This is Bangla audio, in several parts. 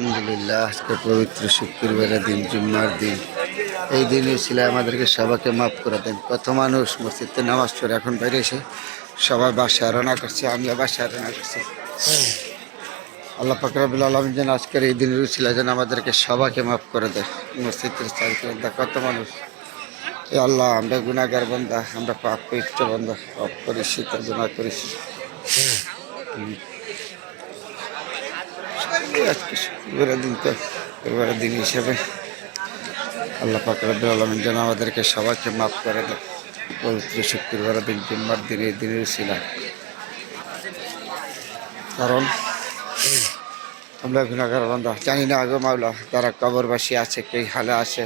আলহামদুলিল্লাহ, আজকে পবিত্র শুক্রবারের দিন, জুম্মার দিন। এই দিনে ছিল আমাদেরকে সবাইকে মাফ করে দেন। কত মানুষ মসজিদে নামাজ পড়ে এখন বাইরে এসে সবাই বাসায় রান্না করছে, আমিও বাসায় রান্না করছি। আল্লাহ পাক রব্বুল আলামিন যেন আজকের এই দিনের ছিল যেন আমাদেরকে সবাইকে মাফ করে দেয়। মসজিদের চারিপাশে কত মানুষ, এ আল্লাহ, আমরা গুনাহগার বান্দা, আমরা পাপ পবিত্র বান্দা, পাপ করেছি, তার গুনাহ করেছি। আজকে শুক্রবারের দিন, তো শুক্রবারের দিন হিসেবে আল্লাহ পাক রব্বুল আলামিন যেন আমাদেরকে সবাইকে মাফ করে দেয়। পবিত্র শুক্রবারের দিন, জুম্মার দিন, এই দিনের ছিল। কারণ আমরা গুনাহগার বান্দা, জানি না আগে মাওলা তারা কবরবাসী আছে, কে হালে আছে,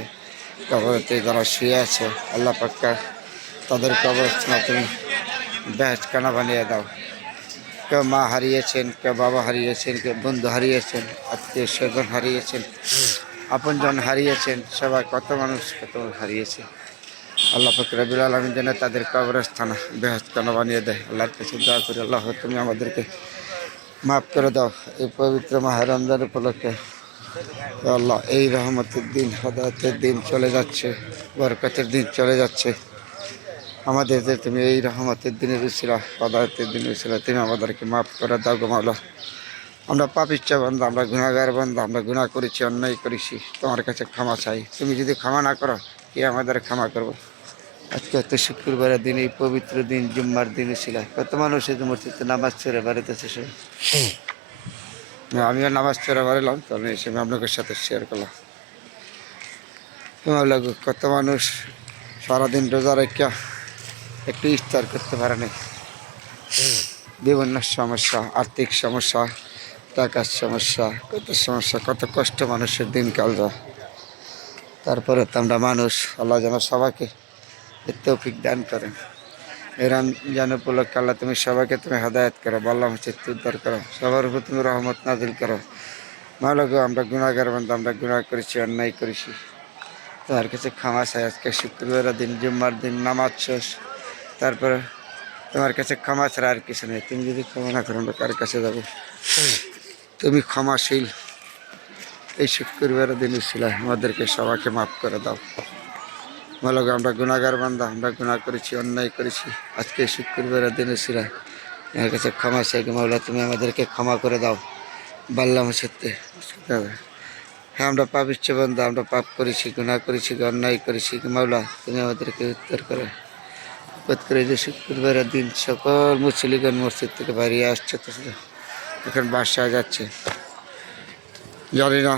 কবরতে যারা শুয়ে আছে, আল্লাহ পাক্কা তাদের কবর তুমি বেহেশত খানা বানিয়ে দাও। কেউ মা হারিয়েছেন, কেউ বাবা হারিয়েছেন, কেউ বন্ধু হারিয়েছেন, আত্মীয় স্বজন হারিয়েছেন, আপনজন হারিয়েছেন, সবাই কত মানুষ হারিয়েছে। আল্লাহ পাক রব্বুল আলামিন যেন তাদের কবরস্থান বেহেশত খানা বানিয়ে দেয়। আল্লাহর কাছে দোয়া করি, আল্লাহ তুমি আমাদেরকে মাফ করে দাও এই পবিত্র মাহে রমজান উপলক্ষে। আল্লাহ, এই রহমতের দিন, হেদায়েতের দিন চলে যাচ্ছে, বরকতের দিন চলে যাচ্ছে। আমাদের যে তুমি এই রহমতের দিনের উসিলা, হেদায়েতের দিনের উসিলা তুমি আমাদেরকে মাফ করে দাও গো মাওলা। আমরা পাপিষ্ঠ বান্দা, আমরা গুনাহগার বান্দা, আমরা গুনাহ করেছি, অন্যায় করেছি, তোমার কাছে ক্ষমা চাই। তুমি যদি ক্ষমা না করো, কে আমাদের ক্ষমা করবো? আজকে হচ্ছে শুক্রবারের দিন, এই পবিত্র দিন, জুম্মার দিন ছিল। কত মানুষ এই মসজিদে নামাজ পড়ে বাড়িতেছে সে। আমিও নামাজ পড়ে বাড়িলাম, তখন এসে আমি আপনাদের সাথে শেয়ার করলাম। তোমার লাগু কত মানুষ সারাদিন রোজা রেখা একটু ইফতার করতে পারে না। বিভিন্ন সমস্যা, আর্থিক সমস্যা, টাকার সমস্যা, কত সমস্যা, কত কষ্ট মানুষের দিনকাল যায়। তারপরে তো আমরা মানুষ, আল্লাহ যেন সবাইকে তৌফিক দান করেন। এই রমজান উপলক্ষে আল্লাহ তুমি সবাইকে তুমি হেদায়েত করো, বললাম হচ্ছে উদ্ধার করো, সবার উপর তুমি রহমত নাজিল করো। ভালো গো, আমরা গুনাহগার বান্দা, আমরা গুনাহ করেছি, অন্যায় করেছি, তোমার কাছে ক্ষমা চাই। আজকে শুক্রবারের দিন, জুম্মার দিন, নামাজ শেষ, তারপরে তোমার কাছে ক্ষমা ছাড়া আর কিছু নেই। তুমি যদি ক্ষমা না করো, আমরা কার কাছে যাবো? তুমি ক্ষমাশীল। এই শুক্রবারের দিন ছিল, আমাদেরকে সবাইকে মাফ করে দাও। ভালো গো, আমরা গুনাহগার বান্দা, আমরা গুনাহ করেছি, অন্যায় করেছি। আজকে শুক্রবারের দিন ছিল, তোমার কাছে ক্ষমা চাই গো মাওলা, তুমি আমাদেরকে ক্ষমা করে দাও। বললাম সত্যি, হ্যাঁ, আমরা পাপিষ্ঠ বান্দা, আমরা পাপ করেছি, গুনাহ করেছি, অন্যায় করেছি মাওলা, তুমি আমাদেরকে উত্তর করো। বোধ করে যে শুক্রবারের দিন সকল মুসলিগণ মসজিদ থেকে বেরিয়ে আসছে, তো এখন বাসায় যাচ্ছে। জানি না,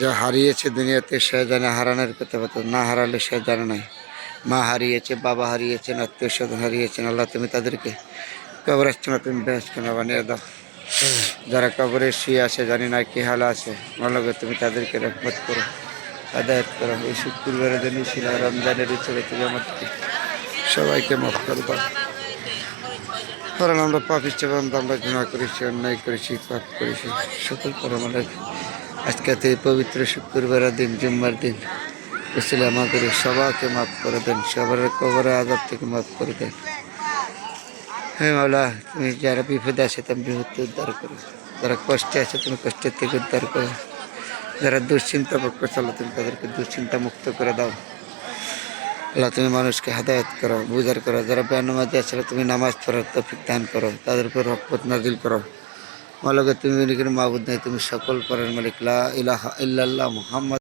যা হারিয়েছে দুনিয়াতে সে জানে, হারানোর কথা বলতো, না হারালে সে জানে নাই। মা হারিয়েছে, বাবা হারিয়েছেন, আত্মীয় স্বজন হারিয়েছেন, আল্লাহ তুমি তাদেরকে কবরস্থান তুমি বেহেশত খানা বানিয়ে দাও। যারা কবরে শুয়ে আছে, জানি না কি হাল আছে, আল্লাহ তুমি তাদেরকে রহমত করো, হেদায়েত করো। এই শুক্রবারের দিনই ছিল, রমজানের উৎসবে তুমি আমাদেরকে সবাইকে মাফ করে দাও। কারণ আমরা পাপিষ্ঠ বান্দা, আমরা গুনাহ করেছি, অন্যায় করেছি, পাপ করেছি, সকল পরম আজকে এই পবিত্র শুক্রবারের দিন, জুম্মার দিন আসলে আমাদের সবাইকে মাফ করে দেন, সবার কবরের আযাব থেকে মাফ করে দেন। হ্যাঁ মাওলা, তুমি যারা বিপদে আছে তুমি বিপদ উদ্ধার করো, যারা কষ্টে আছে তুমি কষ্টের থেকে উদ্ধার করো, যারা দুশ্চিন্তা করছে আল্লাহ তুমি তাদেরকে দুশ্চিন্তা মুক্ত করে দাও। আল্লাহ তুমি মানুষকে হেদায়েত করো, বুঝার করো, যারা বেনামাজি আছে তুমি নামাজ পড়ার তৌফিক দান করো, তাদের উপর রহমত নাজিল করো। মাওলা, তুমি মাবুদ নাই, তুমি সকল পরের মালিক, লা ইলাহা ইল্লাল্লাহ মুহাম্মদ।